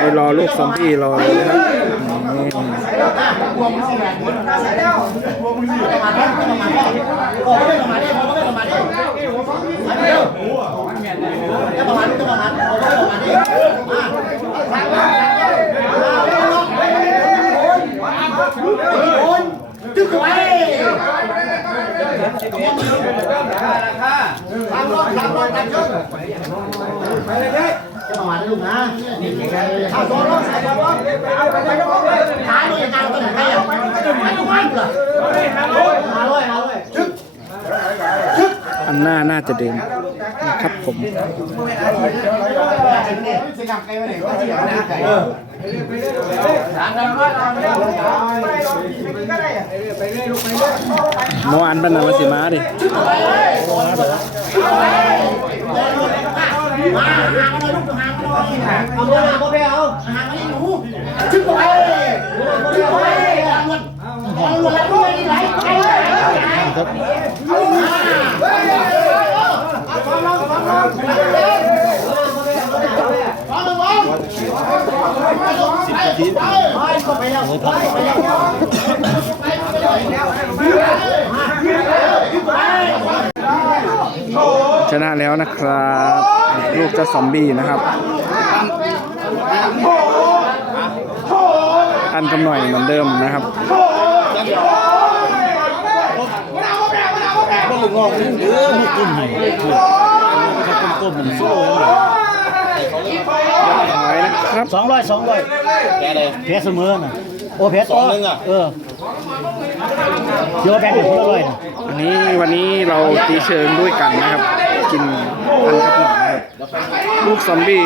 ไปรอลูกซอมบี้รอเลยนะครับ นี่อันหน้าน่าจะเด่น นะครับผมโมอันเป็นอะไรสิมาดิเอาเรือมาบ่ไปเอาหางไม่หนูชึกไปชึกไปเอาเรือมาด้วยไหลไปครับ สิบนาทีไปก็ไปแล้วไปแล้วชนะแล้วนะครับ ลูกเจ้าซอมบี้นะครับ อันกำหน่อยเหมือนเดิมนะครับก้มมัน สู้ถอยนะครับสองร้อยสองร้อยแพ้เลยแพ้เสมอน่ะโอ้แพ้สองนึงอะเออเดี๋ยวแพ้เป็นคนละร้อยน่ะวันนี้วันนี้เราตีเชิงด้วยกันนะครับ กินพันกับหน่อยนะครับลูกซอมบี้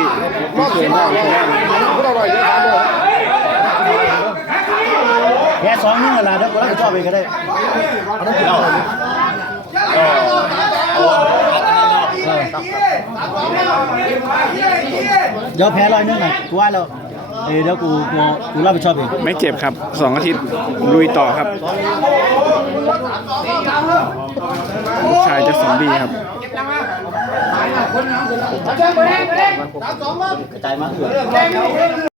ตีเชิงได้ใช่ไหมแพ้สองนึงอะไรเดี๋ยวกูรับผิดชอบเองก็ได้เดี๋ยวแพ้ร้อยนึงอะกูว่าแล้วเอ้ยเดี๋ยวกูกูกูรับผิดชอบเองไม่เจ็บครับสองอาทิตย์ลุยต่อครับลูกชายเจ้าซอมบี้ครับกระจายมาเถอะ